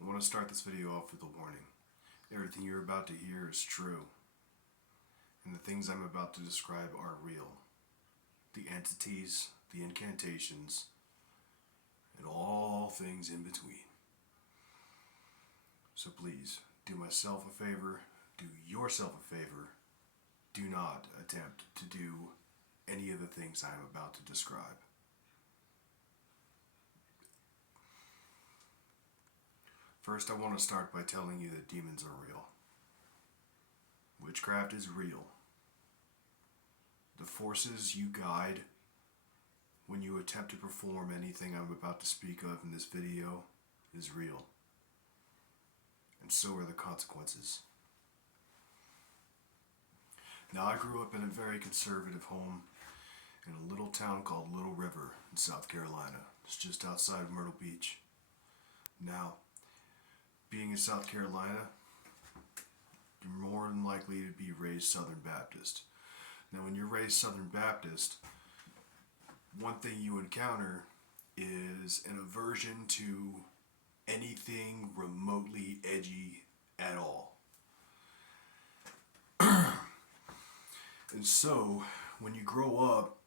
I want to start this video off with a warning. Everything you're about to hear is true, and the things I'm about to describe are real. The entities, the incantations, and all things in between. So please, do myself a favor, do yourself a favor, do not attempt to do any of the things I'm about to describe. First, I want to start by telling you that demons are real. Witchcraft is real. The forces you guide when you attempt to perform anything I'm about to speak of in this video is real. And so are the consequences. Now, I grew up in a very conservative home in a little town called Little River in South Carolina. It's just outside of Myrtle Beach. Now, being in South Carolina, you're more than likely to be raised Southern Baptist. Now, when you're raised Southern Baptist, one thing you encounter is an aversion to anything remotely edgy at all. And so, when you grow up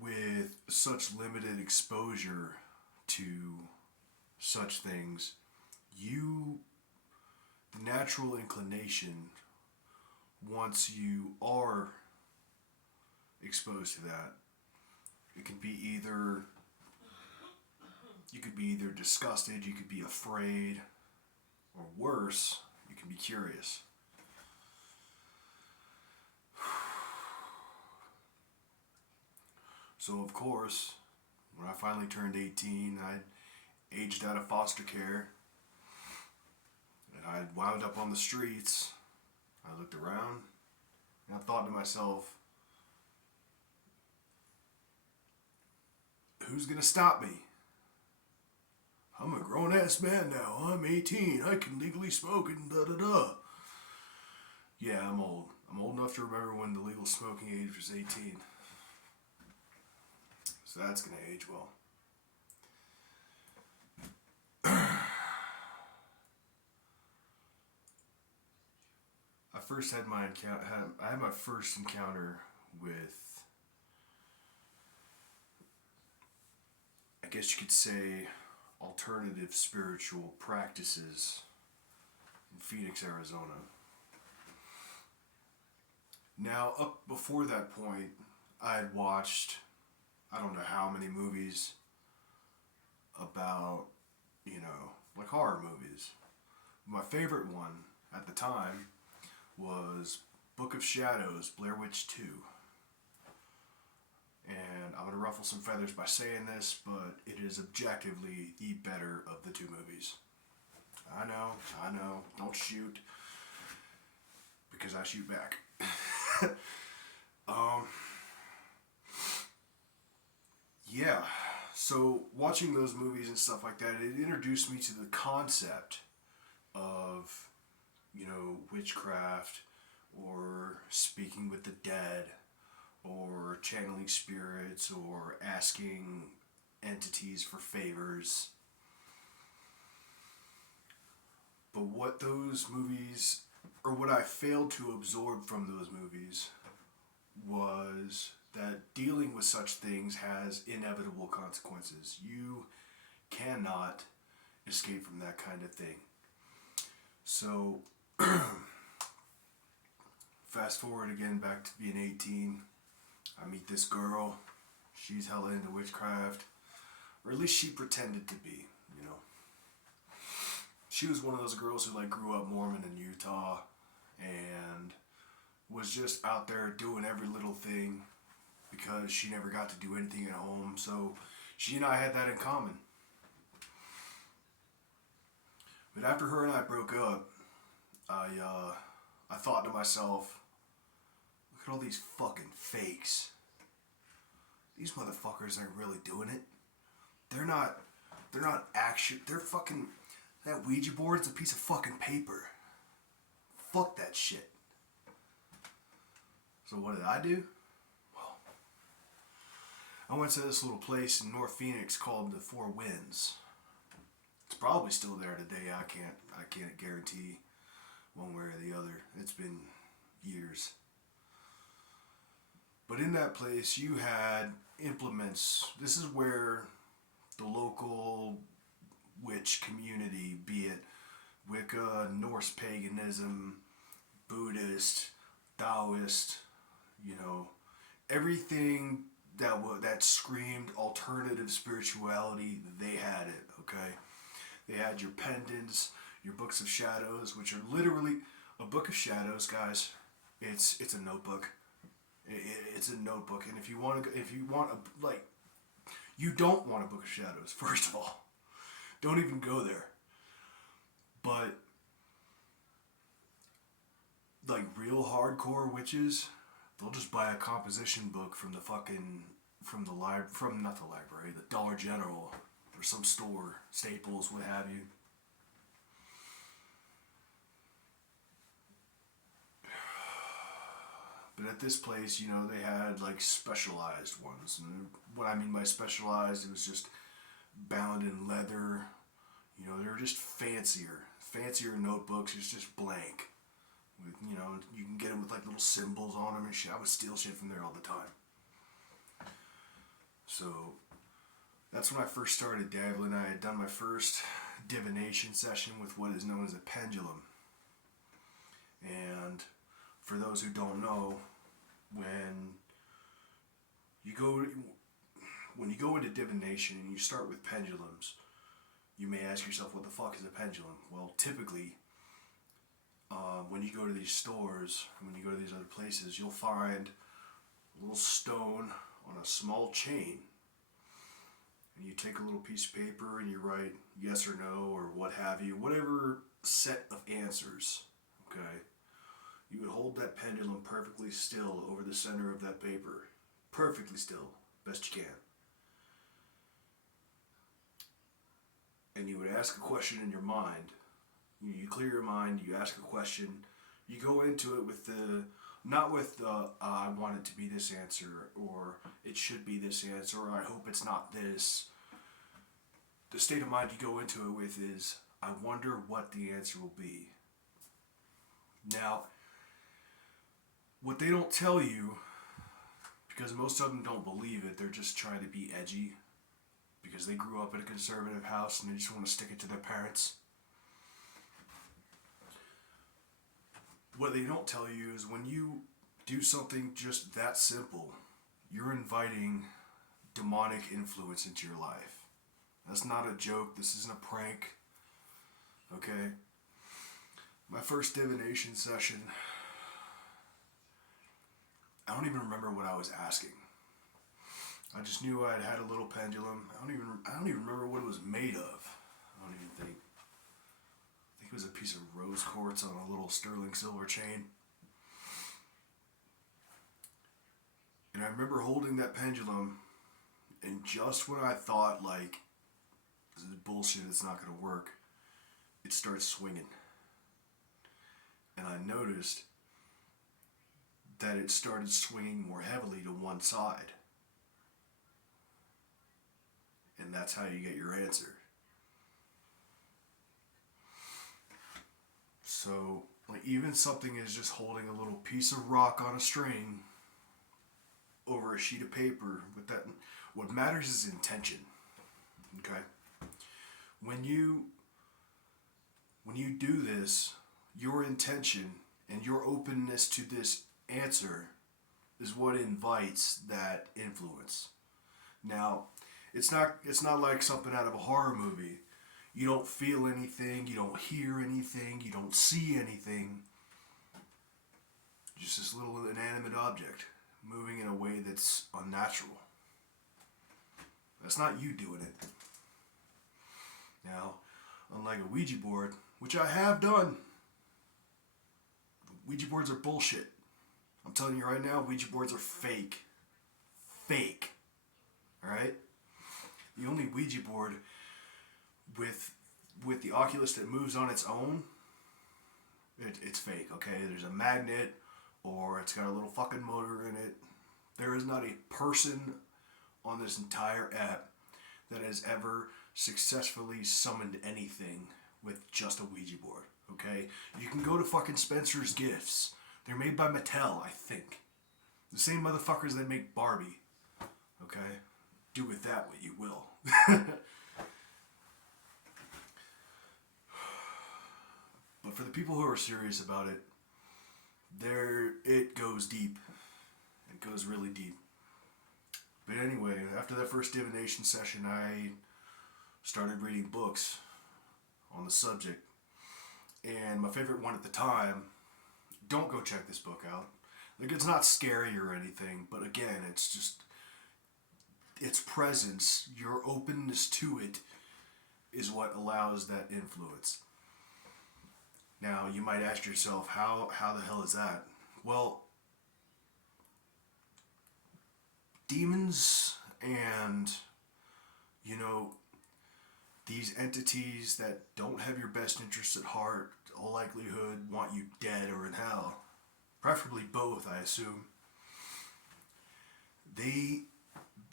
with such limited exposure to such things, the natural inclination, once you are exposed to that, it can be either, you could be either disgusted, you could be afraid, or worse, you can be curious. So of course, when I finally turned 18, I aged out of foster care, and I wound up on the streets. I looked around, and I thought to myself, who's gonna stop me? I'm a grown-ass man now. I'm 18. I can legally smoke and da-da-da. Yeah, I'm old. I'm old enough to remember when the legal smoking age was 18. So that's gonna age well. I had my first encounter with, I guess you could say, alternative spiritual practices in Phoenix, Arizona. Now, up before that point, I had watched, I don't know how many movies about, like horror movies. My favorite one at the time was Book of Shadows, Blair Witch 2. And I'm going to ruffle some feathers by saying this, but it is objectively the better of the two movies. I know, don't shoot, because I shoot back. Yeah, so watching those movies and stuff like that, it introduced me to the concept of, witchcraft, or speaking with the dead, or channeling spirits, or asking entities for favors. But what those movies, or what I failed to absorb from those movies, was that dealing with such things has inevitable consequences. You cannot escape from that kind of thing. So, fast forward again back to being 18. I meet this girl. She's hella into witchcraft. Or at least she pretended to be, She was one of those girls who grew up Mormon in Utah and was just out there doing every little thing because she never got to do anything at home. So she and I had that in common. But after her and I broke up, I thought to myself, look at all these fucking fakes. These motherfuckers ain't really doing it. They're not actually, they're fucking, that Ouija board's a piece of fucking paper. Fuck that shit. So what did I do? Well, I went to this little place in North Phoenix called the Four Winds. It's probably still there today. I can't guarantee one way or the other. It's been years. But in that place, you had implements. This is where the local witch community, be it Wicca, Norse paganism, Buddhist, Taoist, everything that screamed alternative spirituality, they had it, okay? They had your pendants, your books of shadows, which are literally a book of shadows, guys. It's a notebook. It's a notebook, and if you want you don't want a book of shadows. First of all, don't even go there. But like real hardcore witches, they'll just buy a composition book from the Dollar General or some store, Staples, what have you. But at this place, they had like specialized ones. And what I mean by specialized, it was just bound in leather. They were just fancier notebooks. It's just blank. With, you can get them with like little symbols on them and shit. I would steal shit from there all the time. So that's when I first started dabbling. I had done my first divination session with what is known as a pendulum. And for those who don't know, when you go into divination and you start with pendulums, you may ask yourself, what the fuck is a pendulum? Well, typically, when you go to these stores, when you go to these other places, you'll find a little stone on a small chain. And you take a little piece of paper and you write yes or no or what have you, whatever set of answers, okay? You would hold that pendulum perfectly still over the center of that paper. Perfectly still, best you can. And you would ask a question in your mind. You clear your mind, you ask a question, you go into it with not with I want it to be this answer, or it should be this answer, or I hope it's not this. The state of mind you go into it with is, I wonder what the answer will be. Now, what they don't tell you, because most of them don't believe it, they're just trying to be edgy, because they grew up in a conservative house and they just want to stick it to their parents. What they don't tell you is when you do something just that simple, you're inviting demonic influence into your life. That's not a joke. This isn't a prank. Okay? My first divination session, I don't even remember what I was asking. I just knew I had a little pendulum. I don't even remember what it was made of. I don't even think. I think it was a piece of rose quartz on a little sterling silver chain. And I remember holding that pendulum, and just when I thought, like, this is bullshit, it's not going to work, it starts swinging. And I noticed that it started swinging more heavily to one side. And that's how you get your answer. So, like, even something is just holding a little piece of rock on a string over a sheet of paper with that, what matters is intention. Okay? When you do this, your intention and your openness to this answer is what invites that influence. Now, it's not like something out of a horror movie. You don't feel anything, you don't hear anything, you don't see anything. Just this little inanimate object moving in a way that's unnatural. That's not you doing it. Now, unlike a Ouija board, which I have done, Ouija boards are bullshit. I'm telling you right now, Ouija boards are fake. Fake. Alright? The only Ouija board with the Oculus that moves on its own, it's fake, okay? There's a magnet, or it's got a little fucking motor in it. There is not a person on this entire app that has ever successfully summoned anything with just a Ouija board, okay? You can go to fucking Spencer's Gifts. They're made by Mattel, I think. The same motherfuckers that make Barbie, okay? Do with that what you will. But for the people who are serious about it, it goes deep. It goes really deep. But anyway, after that first divination session, I started reading books on the subject. And my favorite one at the time, don't go check this book out. Like, it's not scary or anything, but again, it's just, its presence, your openness to it, is what allows that influence. Now, you might ask yourself, how the hell is that? Well, demons and, these entities that don't have your best interests at heart, all likelihood want you dead or in hell. Preferably both, I assume. They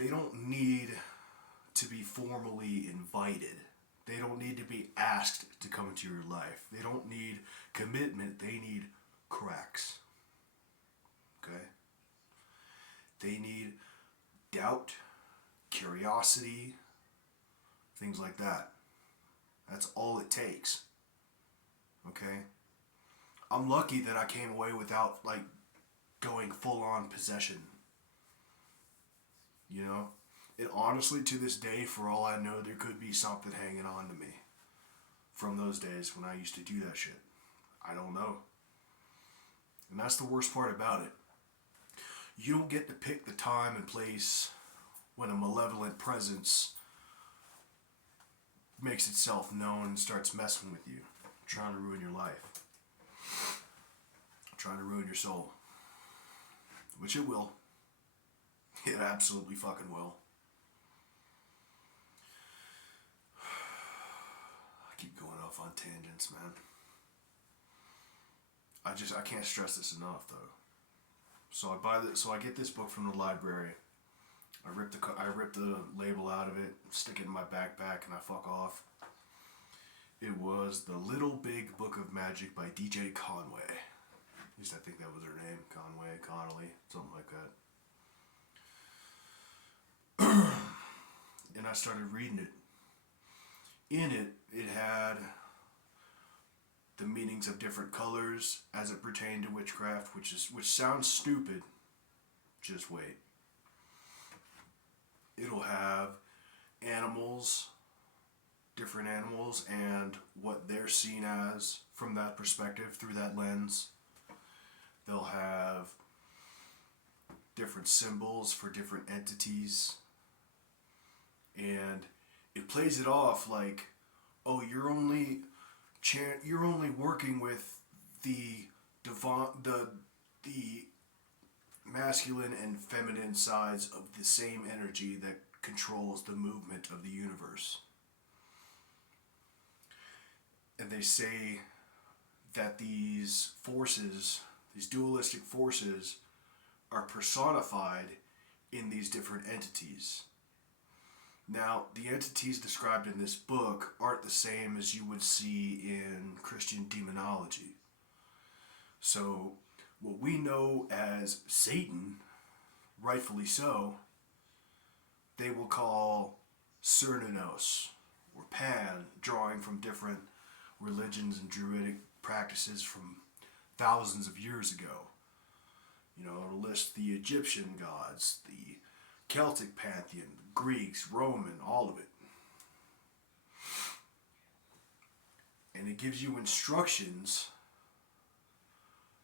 don't need to be formally invited. They don't need to be asked to come into your life. They don't need commitment. They need cracks. Okay? They need doubt, curiosity, things like that. That's all it takes. Okay? I'm lucky that I came away without, going full-on possession. And honestly, to this day, for all I know, there could be something hanging on to me from those days when I used to do that shit. I don't know. And that's the worst part about it. You don't get to pick the time and place when a malevolent presence makes itself known and starts messing with you, trying to ruin your life, trying to ruin your soul. Which it will. It absolutely fucking will. I keep going off on tangents, man. I can't stress this enough, though. So I get this book from the library. I rip the label out of it, stick it in my backpack, and I fuck off. It was The Little Big Book of Magic by DJ Conway. At least I think that was her name. Conway, Connolly, something like that. And I started reading it. In it, it had the meanings of different colors as it pertained to witchcraft, which sounds stupid. Just wait. It'll have animals, different animals, and what they're seen as from that perspective, through that lens. They'll have different symbols for different entities. And it plays it off like, oh, you're only working with the masculine and feminine sides of the same energy that controls the movement of the universe. And they say that these forces, these dualistic forces, are personified in these different entities. Now, the entities described in this book aren't the same as you would see in Christian demonology. So, what we know as Satan, rightfully so, they will call Cernunnos, or Pan, drawing from different religions and druidic practices from thousands of years ago. It'll list the Egyptian gods, the Celtic pantheon, the Greeks, Roman, all of it. And it gives you instructions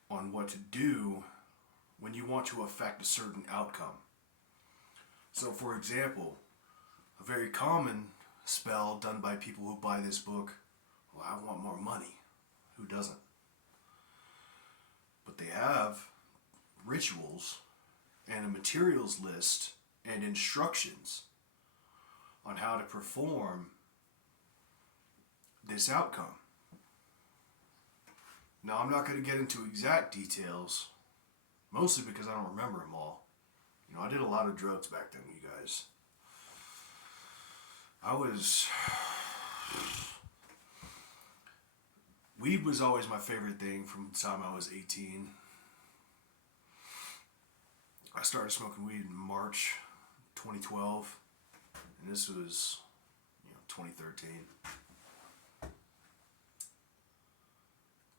on what to do when you want to affect a certain outcome. So, for example, a very common spell done by people who buy this book, well, I want more money. Who doesn't? But they have rituals and a materials list and instructions on how to perform this outcome. Now, I'm not going to get into exact details, mostly because I don't remember them all. I did a lot of drugs back then, you guys. I was... Weed was always my favorite thing from the time I was 18. I started smoking weed in March 2012, and this was, 2013.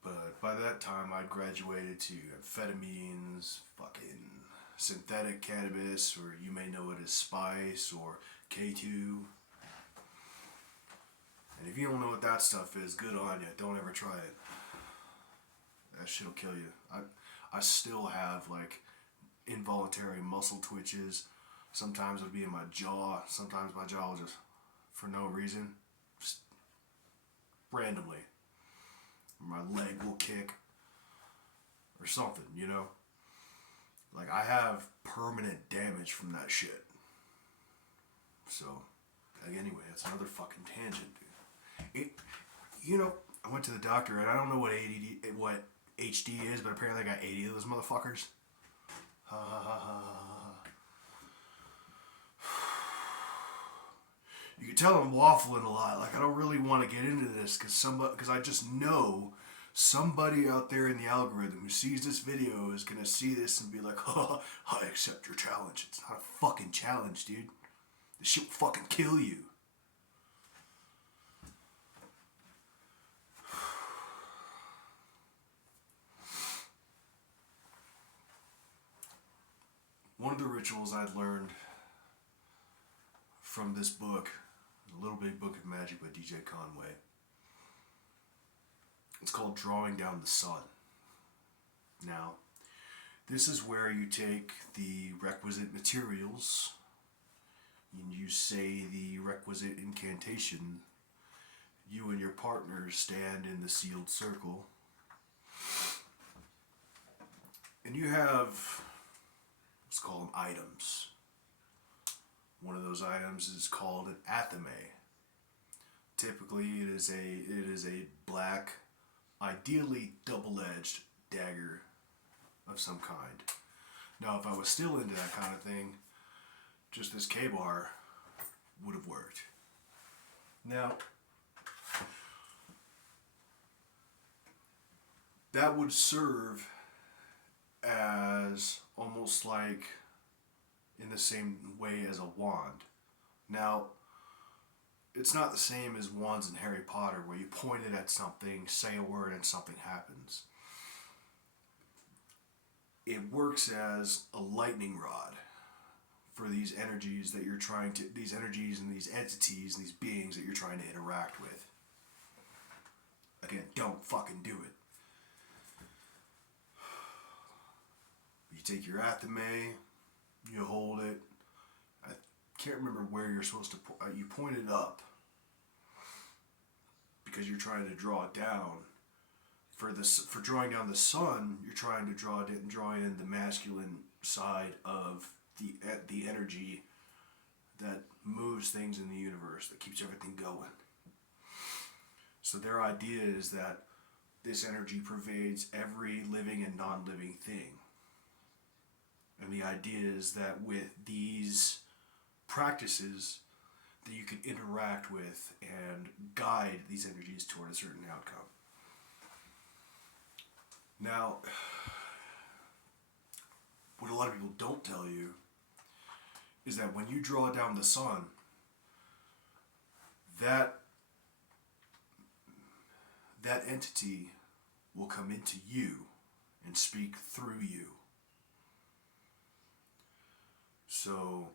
But by that time, I'd graduated to amphetamines, fucking synthetic cannabis, or you may know it as spice, or K2. And if you don't know what that stuff is, good on you. Don't ever try it. That shit'll kill you. I still have, like, involuntary muscle twitches. Sometimes it'll be in my jaw. Sometimes my jaw will just, for no reason, just randomly. My leg will kick. Or something, Like, I have permanent damage from that shit. So, anyway, it's another fucking tangent, dude. I went to the doctor, and I don't know what HD is, but apparently I got 80 of those motherfuckers. Ha ha ha ha. You can tell I'm waffling a lot. Like, I don't really want to get into this because I just know somebody out there in the algorithm who sees this video is going to see this and be like, oh, I accept your challenge. It's not a fucking challenge, dude. This shit will fucking kill you. One of the rituals I'd learned from this book, The Little Big Book of Magic by DJ Conway, it's called Drawing Down the Sun. Now, this is where you take the requisite materials and you say the requisite incantation. You and your partner stand in the sealed circle. And you have, let's call them items. One of those items is called an athame. Typically, it is a black, ideally double-edged dagger of some kind. Now, if I was still into that kind of thing, just this K-bar would have worked. Now, that would serve as almost like in the same way as a wand. Now, it's not the same as wands in Harry Potter where you point it at something, say a word, and something happens. It works as a lightning rod for these energies that you're trying to, these energies and these entities and these beings that you're trying to interact with. Again, don't fucking do it. You take your athame, you hold it. I can't remember where you're supposed to you point it up because you're trying to draw it down. For drawing down the sun, you're trying to draw in the masculine side of the energy that moves things in the universe, that keeps everything going. So their idea is that this energy pervades every living and non-living thing. And the idea is that with these practices, that you can interact with and guide these energies toward a certain outcome. Now, what a lot of people don't tell you is that when you draw down the sun, that entity will come into you and speak through you. So,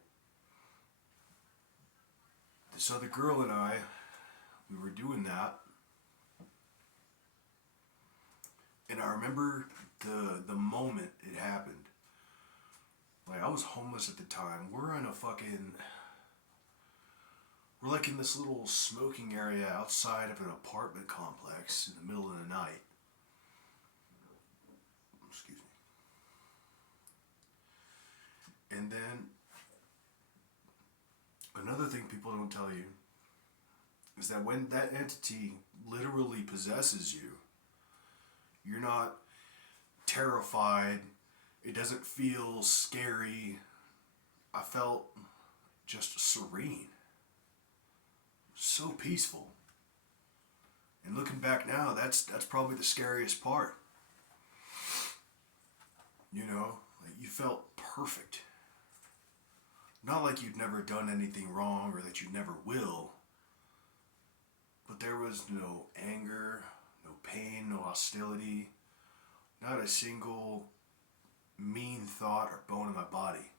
this other girl and I, we were doing that. And I remember the moment it happened. Like, I was homeless at the time. We're like in this little smoking area outside of an apartment complex in the middle of the night. Excuse me. And then, another thing people don't tell you is that when that entity literally possesses you, you're not terrified. It doesn't feel scary. I felt just serene. So peaceful. And looking back now, that's probably the scariest part. You know, like you felt perfect. Not like you'd never done anything wrong or that you never will. But there was no anger, no pain, no hostility, not a single mean thought or bone in my body.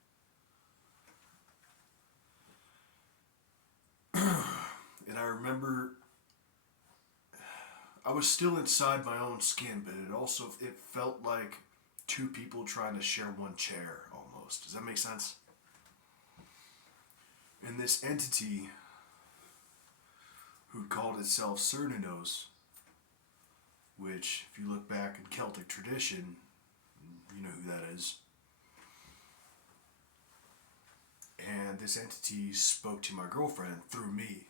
And I remember I was still inside my own skin, but it felt like two people trying to share one chair almost. Does that make sense? And this entity who called itself Cernunnos, which if you look back in Celtic tradition, you know who that is. And this entity spoke to my girlfriend through me.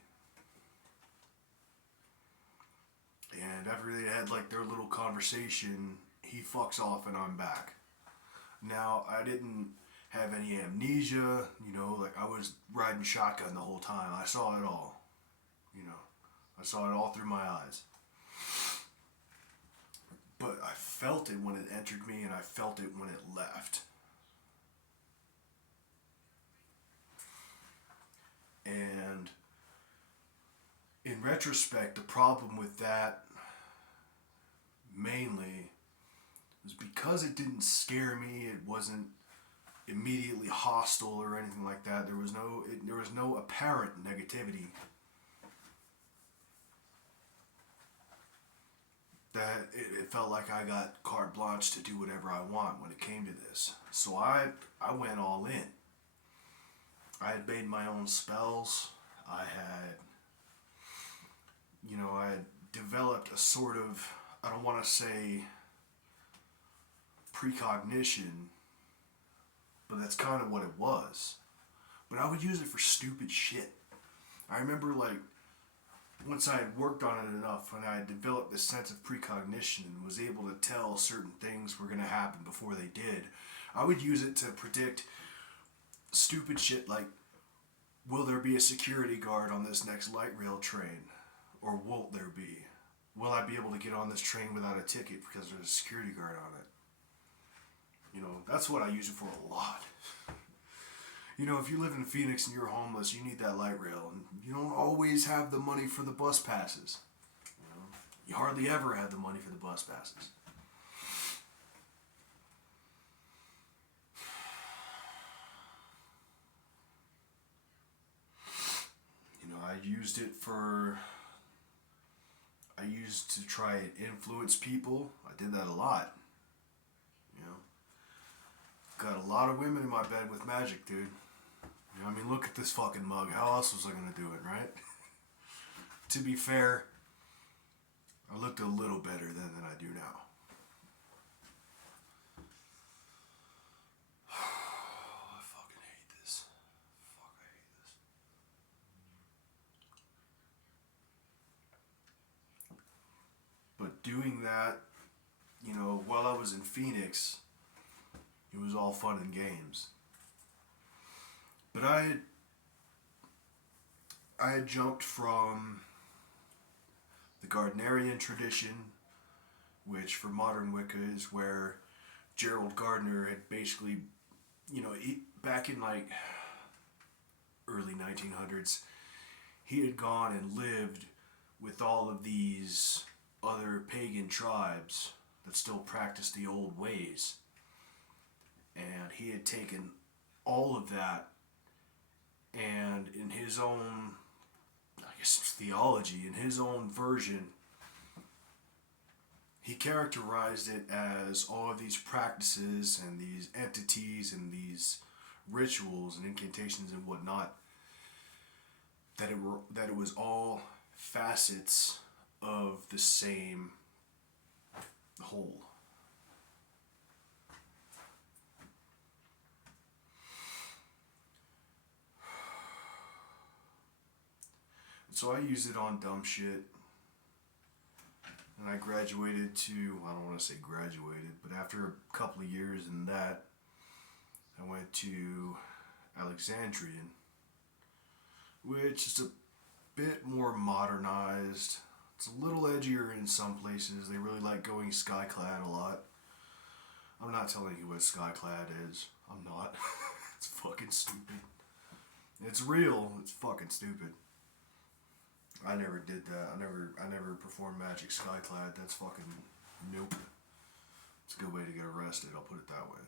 And after they had like their little conversation, he fucks off and I'm back. Now, I didn't have any amnesia, you know, like I was riding shotgun the whole time. I saw it all, you know. I saw it all through my eyes. But I felt it when it entered me and I felt it when it left. And in retrospect, the problem with that mainly was because it didn't scare me. It wasn't immediately hostile or anything like that. There was no apparent negativity. That it felt like I got carte blanche to do whatever I want when it came to this. So I went all in. I had made my own spells. I had developed a sort of, I don't want to say precognition, but that's kind of what it was. But I would use it for stupid shit. I remember like, once I had worked on it enough and I had developed this sense of precognition and was able to tell certain things were going to happen before they did, I would use it to predict stupid shit like, will there be a security guard on this next light rail train? Or won't there be? Will I be able to get on this train without a ticket because there's a security guard on it? You know, that's what I use it for a lot. You know, if you live in Phoenix and you're homeless, you need that light rail, and you don't always have the money for the bus passes. You know, you hardly ever have the money for the bus passes. You know, I used to try and influence people. I did that a lot. You know, got a lot of women in my bed with magic, dude. You know, I mean, look at this fucking mug. How else was I going to do it, right? To be fair, I looked a little better then than I do now. I fucking hate this. Fuck, I hate this. But doing that, you know, while I was in Phoenix, it was all fun and games. But I had jumped from the Gardnerian tradition, which for modern Wicca is where Gerald Gardner had basically, you know, back in like early 1900s, he had gone and lived with all of these other pagan tribes that still practiced the old ways. And he had taken all of that and in his own, I guess, theology, in his own version, he characterized it as all of these practices and these entities and these rituals and incantations and whatnot, that it was all facets of the same whole. So I used it on dumb shit, and I graduated to, I don't want to say graduated, but after a couple of years in that, I went to Alexandrian, which is bit more modernized. It's a little edgier in some places. They really like going skyclad a lot. I'm not telling you what skyclad is. I'm not. It's fucking stupid. It's real. It's fucking stupid. I never did that. I never performed magic skyclad. That's fucking nope. It's a good way to get arrested. I'll put it that way.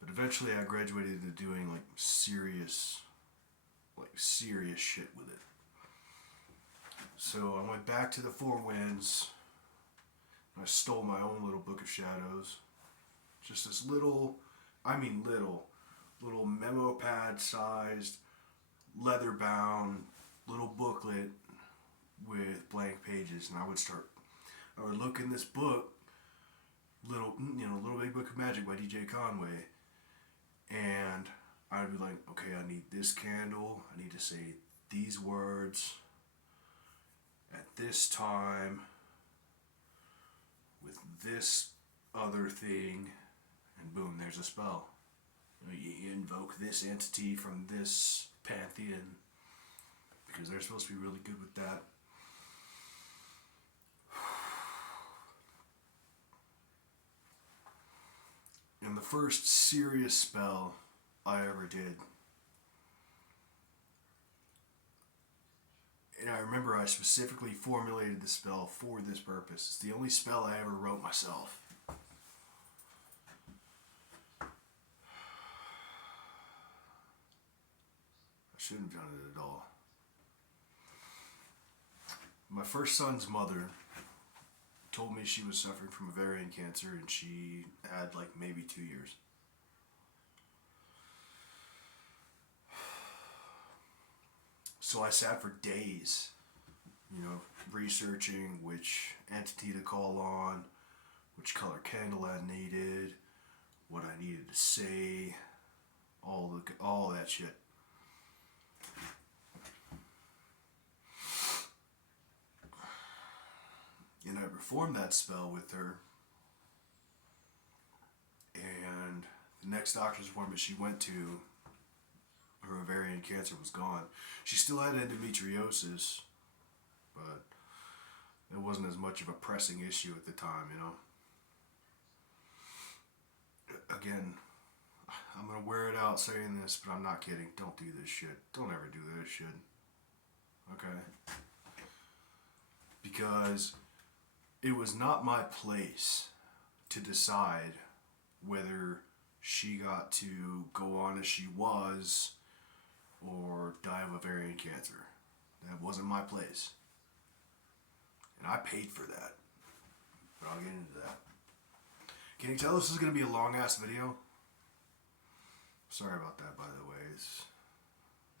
But eventually I graduated to doing like serious shit with it. So I went back to the Four Winds. I stole my own little book of shadows. Just this little memo pad sized, leather bound little booklet with blank pages. And I would look in this book, Little Big Book of Magic by DJ Conway, and I would be like, okay, I need this candle, I need to say these words at this time with this other thing, and boom, there's a spell. You invoke this entity from this pantheon because they're supposed to be really good with that. And the first serious spell I ever did, and I remember I specifically formulated the spell for this purpose. It's the only spell I ever wrote myself. I shouldn't have done it at all. My first son's mother told me she was suffering from ovarian cancer and she had like maybe 2 years. So I sat for days, researching which entity to call on, which color candle I needed, what I needed to say, all that shit. And I performed that spell with her, and the next doctor's appointment she went to, her ovarian cancer was gone. She still had endometriosis, but it wasn't as much of a pressing issue at the time, Again, I'm going to wear it out saying this, but I'm not kidding. Don't do this shit. Don't ever do this shit. Okay? Because it was not my place to decide whether she got to go on as she was or die of ovarian cancer. That wasn't my place. And I paid for that. But I'll get into that. Can you tell this is going to be a long-ass video? Sorry about that, by the way.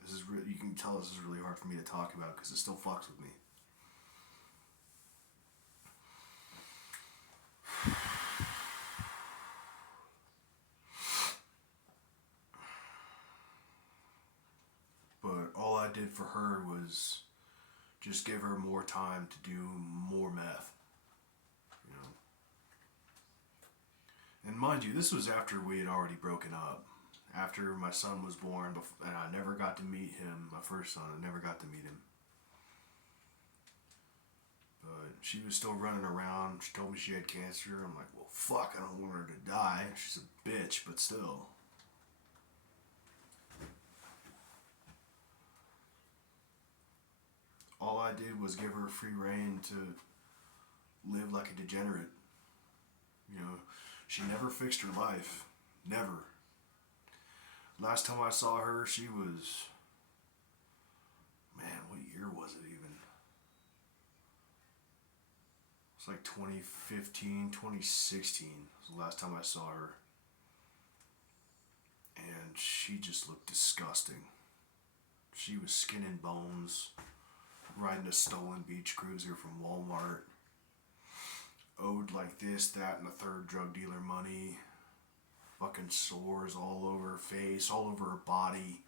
This is you can tell this is really hard for me to talk about because it still fucks with me. But all I did for her was just give her more time to do more meth. And mind you, this was after we had already broken up. After my son was born, and I never got to meet him, my first son, I never got to meet him. But she was still running around. She told me she had cancer. I'm like, well, fuck, I don't want her to die. She's a bitch, but still. All I did was give her free rein to live like a degenerate. She never fixed her life. Never. Last time I saw her, she was... Man, what year was it even? It's like 2015, 2016 was the last time I saw her. And she just looked disgusting. She was skin and bones, riding a stolen beach cruiser from Walmart. Owed like this, that, and the third drug dealer money. Fucking sores all over her face, all over her body.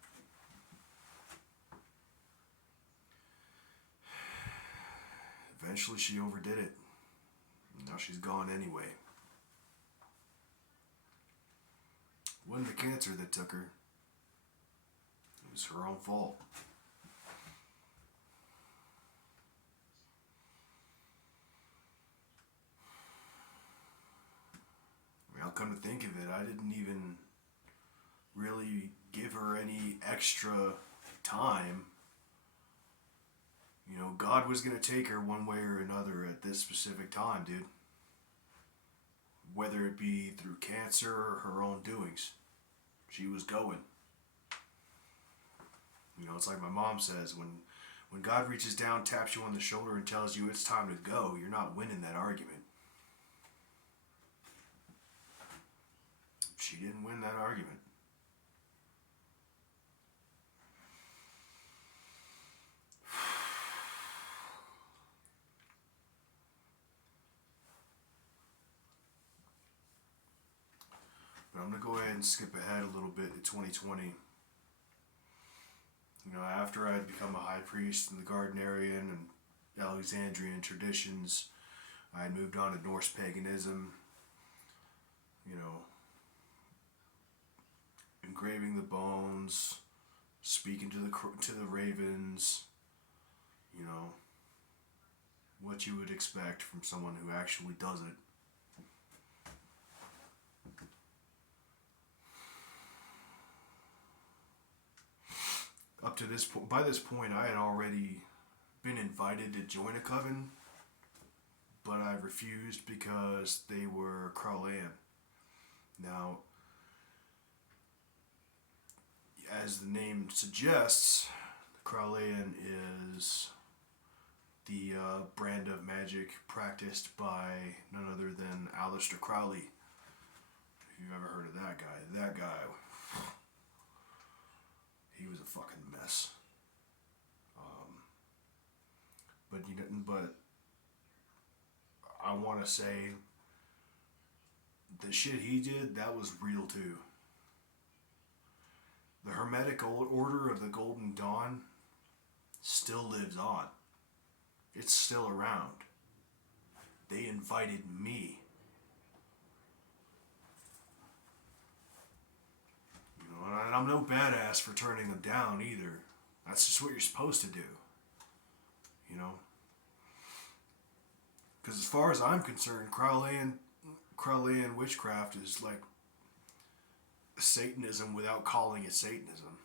Eventually she overdid it. Now she's gone anyway. wasn't the cancer that took her. It was her own fault. I mean, I'll come to think of it, I didn't even really give her any extra time. You know, God was going to take her one way or another at this specific time, dude. Whether it be through cancer or her own doings. She was going. You know, it's like my mom says, when God reaches down, taps you on the shoulder and tells you it's time to go, you're not winning that argument. She didn't win that argument. But I'm going to go ahead and skip ahead a little bit to 2020. You know, after I had become a high priest in the Gardnerian and Alexandrian traditions, I had moved on to Norse paganism, you know, engraving the bones, speaking to the ravens, you know, what you would expect from someone who actually does it. Up to this point, by this point, I had already been invited to join a coven, but I refused because they were Kraulan. Now, as the name suggests, Kraulan is the brand of magic practiced by none other than Aleister Crowley. If you've ever heard of that guy, he was a fucking mess. But I want to say the shit he did, that was real too. The Hermetic Order of the Golden Dawn still lives on. It's still around. They invited me. You know, and I'm no badass for turning them down either. That's just what you're supposed to do. You know? Because as far as I'm concerned, Kraulan witchcraft is like Satanism without calling it Satanism.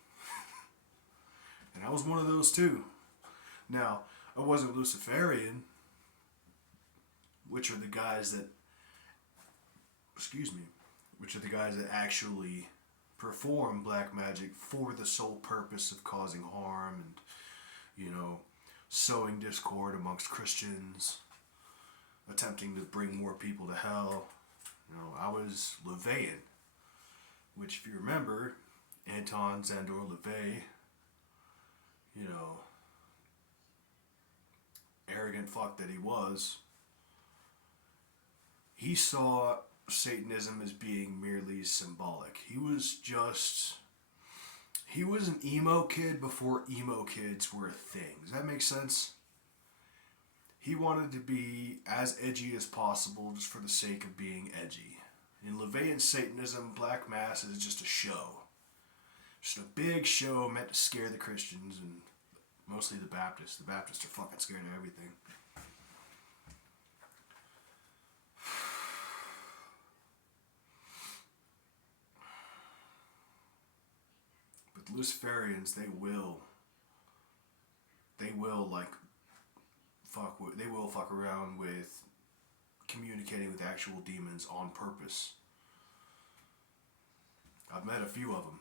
And I was one of those too. Now, I wasn't Luciferian, which are the guys that actually perform black magic for the sole purpose of causing harm and, you know, sowing discord amongst Christians, attempting to bring more people to hell. You know, I was LeVeyan, which, if you remember, Anton Szandor LaVey, you know, arrogant fuck that he was, he saw Satanism as being merely symbolic. He was an emo kid before emo kids were a thing. Does that make sense? He wanted to be as edgy as possible just for the sake of being edgy. In LaVeyan Satanism, Black Mass is just a show. Just a big show meant to scare the Christians and mostly the Baptists. The Baptists are fucking scared of everything. But the Luciferians, they will fuck around with communicating with actual demons on purpose. I've met a few of them.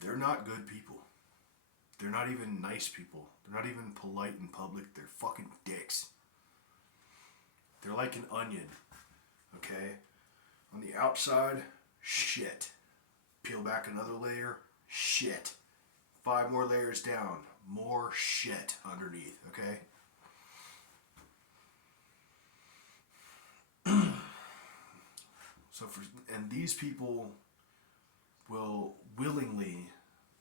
They're not good people. They're not even nice people. They're not even polite in public. They're fucking dicks. They're like an onion. Okay? On the outside, shit. Peel back another layer, shit. 5 more layers down, more shit underneath, okay? And these people will willingly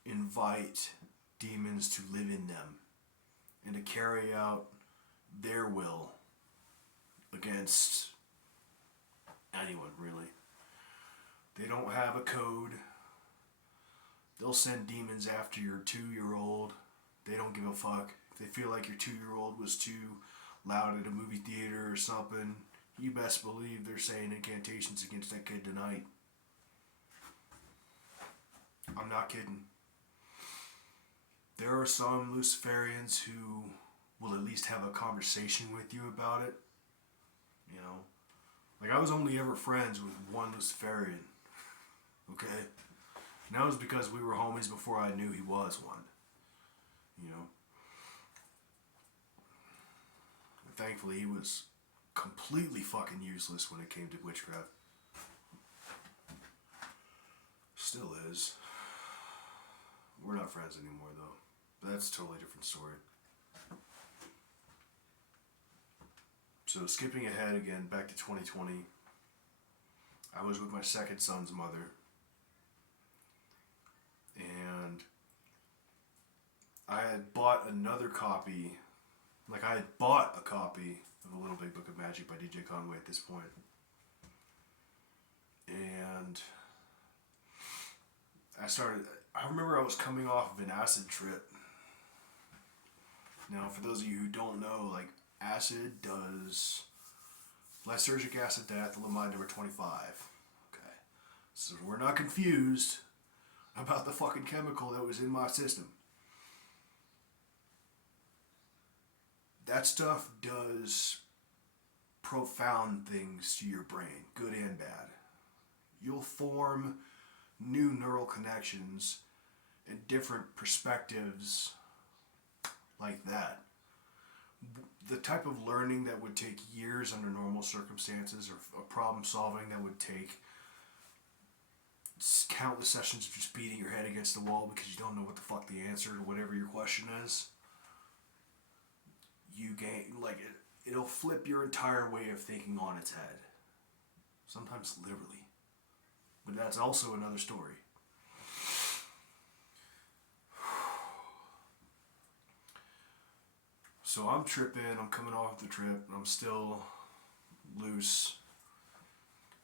invite demons to live in them and to carry out their will against anyone, really. They don't have a code. They'll send demons after your 2-year-old. They don't give a fuck. If they feel like your 2-year-old was too loud at a movie theater or something, you best believe they're saying incantations against that kid tonight. I'm not kidding. There are some Luciferians who will at least have a conversation with you about it. You know? Like, I was only ever friends with one Luciferian. Okay? And that was because we were homies before I knew he was one. You know? And thankfully, he was completely fucking useless when it came to witchcraft. Still is. We're not friends anymore, though. But that's a totally different story. So, skipping ahead again, back to 2020. I was with my second son's mother. And I had bought another copy. Like, I had bought a copy of A Little Big Book of Magic by DJ Conway at this point. And I remember I was coming off of an acid trip. Now, for those of you who don't know, like, acid does lysergic acid diethylamide number 25. Okay. So we're not confused about the fucking chemical that was in my system. That stuff does profound things to your brain, good and bad. You'll form new neural connections and different perspectives like that. The type of learning that would take years under normal circumstances, or a problem solving that would take countless sessions of just beating your head against the wall because you don't know what the fuck the answer to whatever your question is, you gain, like, it'll flip your entire way of thinking on its head. Sometimes literally. But that's also another story. So I'm tripping, I'm coming off the trip, and I'm still loose.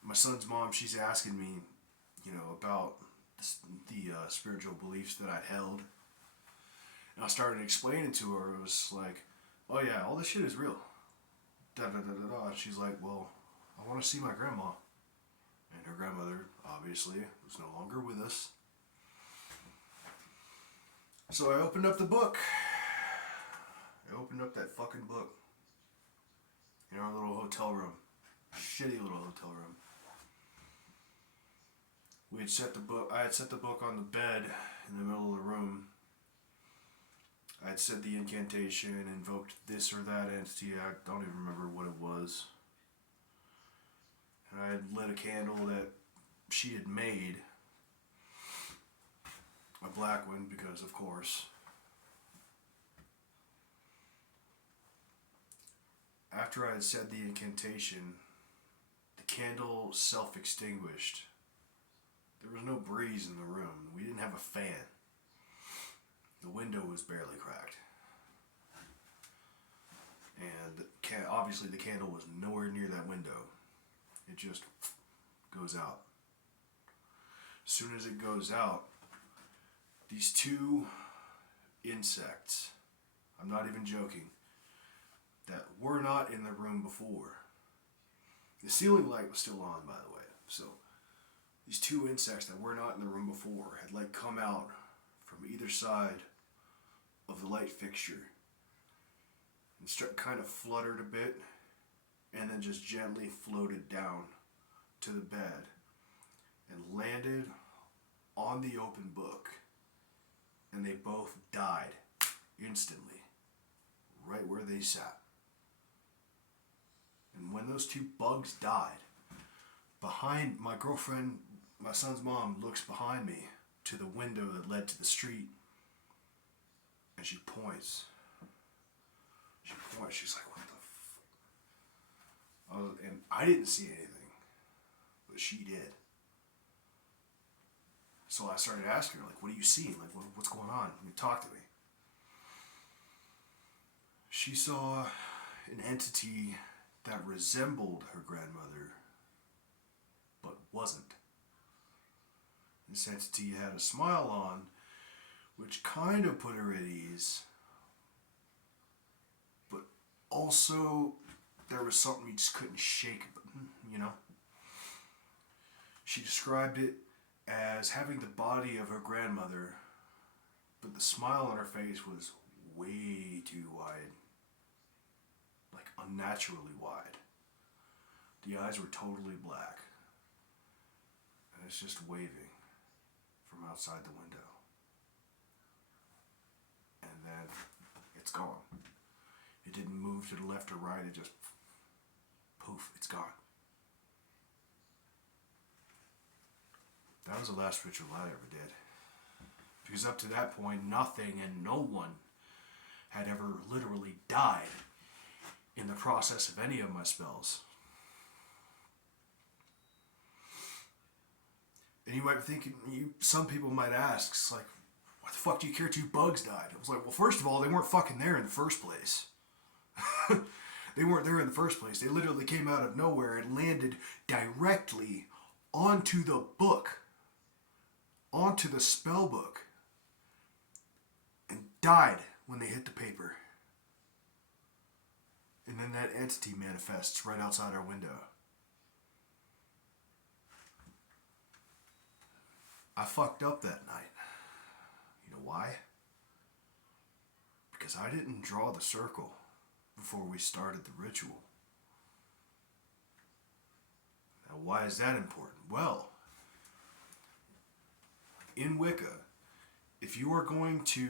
My son's mom, she's asking me, you know, about the spiritual beliefs that I held. And I started explaining to her, it was like, oh yeah, all this shit is real. And she's like, well, I want to see my grandma. And her grandmother, obviously, was no longer with us. So I opened up the book. I opened up that fucking book in our little hotel room. Shitty little hotel room. I had set the book on the bed in the middle of the room. I had said the incantation, invoked this or that entity. I don't even remember what it was. And I had lit a candle that she had made. A black one, because of course. After I had said the incantation, the candle self-extinguished. There was no breeze in the room. We didn't have a fan. The window was barely cracked. And obviously the candle was nowhere near that window. It just goes out. As soon as it goes out, these two insects, I'm not even joking, that were not in the room before. The ceiling light was still on, by the way. So these two insects that were not in the room before had like come out from either side of the light fixture and kind of fluttered a bit and then just gently floated down to the bed and landed on the open book, and they both died instantly right where they sat. And when those two bugs died, behind my girlfriend, my son's mom looks behind me to the window that led to the street, and she points. She's like, what the fuck? And I didn't see anything, but she did. So I started asking her, like, what are you seeing? Like, what's going on? Talk to me. She saw an entity that resembled her grandmother, but wasn't. This entity had a smile on, which kind of put her at ease. But also, there was something you just couldn't shake, you know? She described it as having the body of her grandmother, but the smile on her face was way too wide. Like unnaturally wide. The eyes were totally black. And it's just waving from outside the window. And then it's gone. It didn't move to the left or right, it just poof, it's gone. That was the last ritual I ever did. Because up to that point, nothing and no one had ever literally died in the process of any of my spells. And you might be thinking, some people might ask, it's like, why the fuck do you care two bugs died? I was like, well, first of all, they weren't fucking there in the first place. They weren't there in the first place. They literally came out of nowhere and landed directly onto the book. Onto the spell book. And died when they hit the paper. And then that entity manifests right outside our window. I fucked up that night. You know why? Because I didn't draw the circle before we started the ritual. Now, why is that important? Well, in Wicca, if you are going to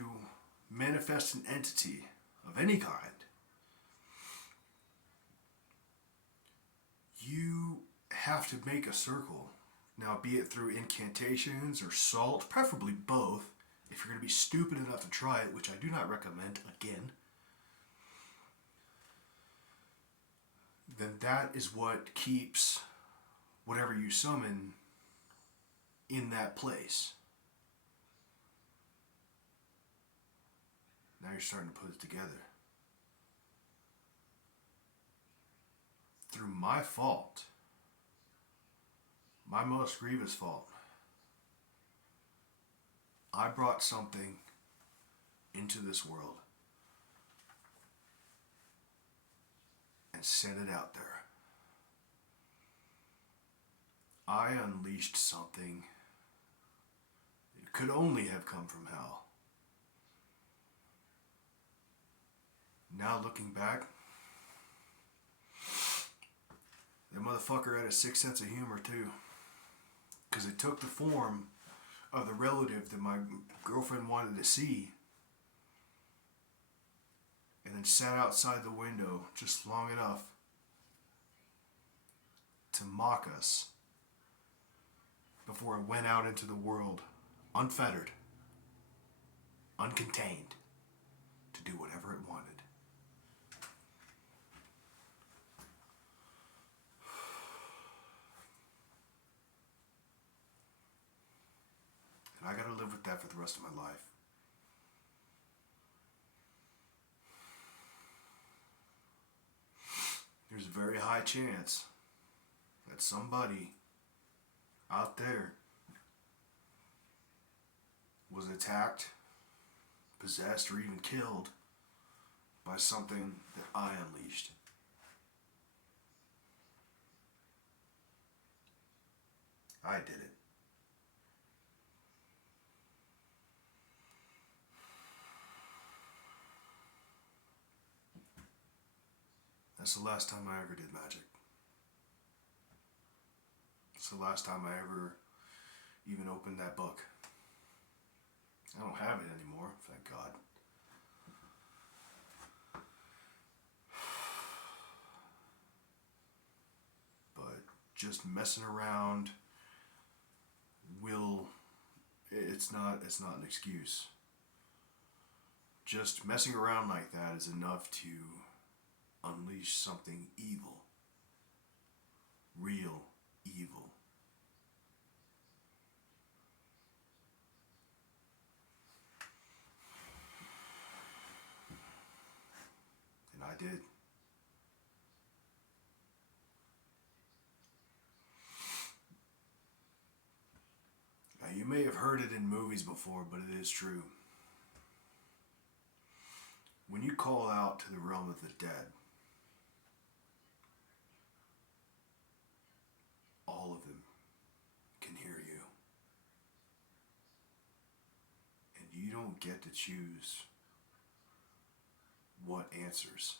manifest an entity of any kind, you have to make a circle. Now, be it through incantations or salt, preferably both, if you're going to be stupid enough to try it, which I do not recommend, again, then that is what keeps whatever you summon in that place. Now you're starting to put it together. Through my fault, my most grievous fault, I brought something into this world and sent it out there. I unleashed something that could only have come from hell. Now looking back, that motherfucker had a sixth sense of humor too. Because it took the form of the relative that my girlfriend wanted to see. And then sat outside the window just long enough to mock us before it went out into the world unfettered, uncontained, to do whatever it wanted. And I gotta live with that for the rest of my life. There's a very high chance that somebody out there was attacked, possessed, or even killed by something that I unleashed. I did it. That's the last time I ever did magic. It's the last time I ever even opened that book. I don't have it anymore, thank God. But just messing around it's not an excuse. Just messing around like that is enough to unleash something evil. Real evil. And I did. Now you may have heard it in movies before, but it is true. When you call out to the realm of the dead, all of them can hear you. And you don't get to choose what answers.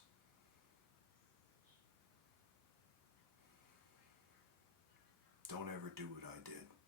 Don't ever do what I did.